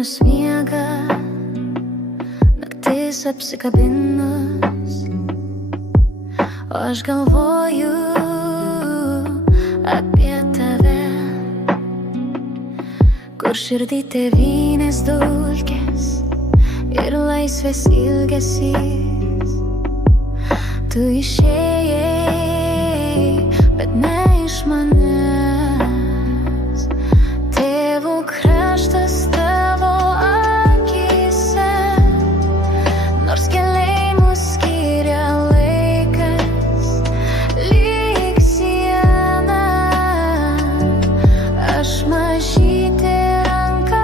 Vilnius miega, naktis apsikabinus, o aš galvoju apie tave, kur širdį tėvynės dulkės ir laisvės ilgesys. Tu išėjai, bet ne iš manęs. Tėvų kraštas tavo akyse, nors keliai mus skiria laikas, lyg siena. Aš mažytė ranka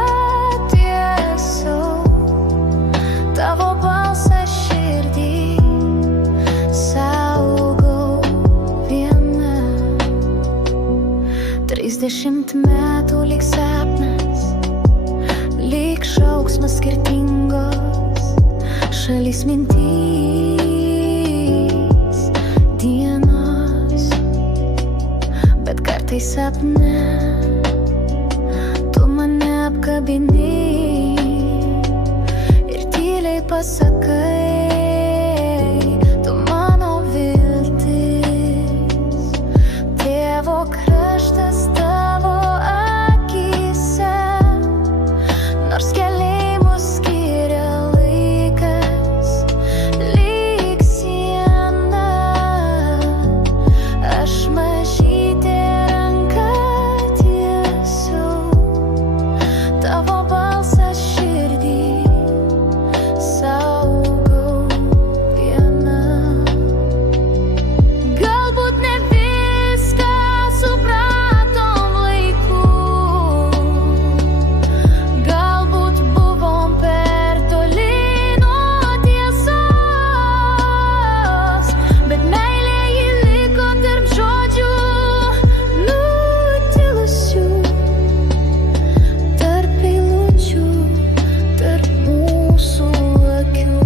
tiesau tavo balsą širdį, saugau viena. 30 metų lyg sapnas, lyg šauksmas skirtingos šalis mintys dienos. Bet kartais sapne tu mane apkabini ir tyliai pasakai, tu mano viltis. Tėvo kraštas tavo akyse, nors keliai mus skiria laikas, lyg siena. Aš mažytė ranka tiesau tavo balsą širdį, saugau viena. Galbūt ne viską supratom laiku, galbūt buvom per toli nuo tiesos, bet meilė ji liko tarp žodžių nutilusių, tarp eilučių, tarp mūsų akių.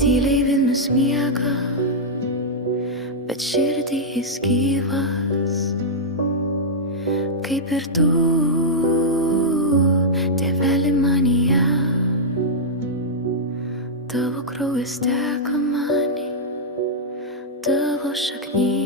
Tyliai Vilnius miega, bet širdį jis gyvas, kaip ir tu, tėveli manyje. Tavo kraujas teka man į tavo šaknis.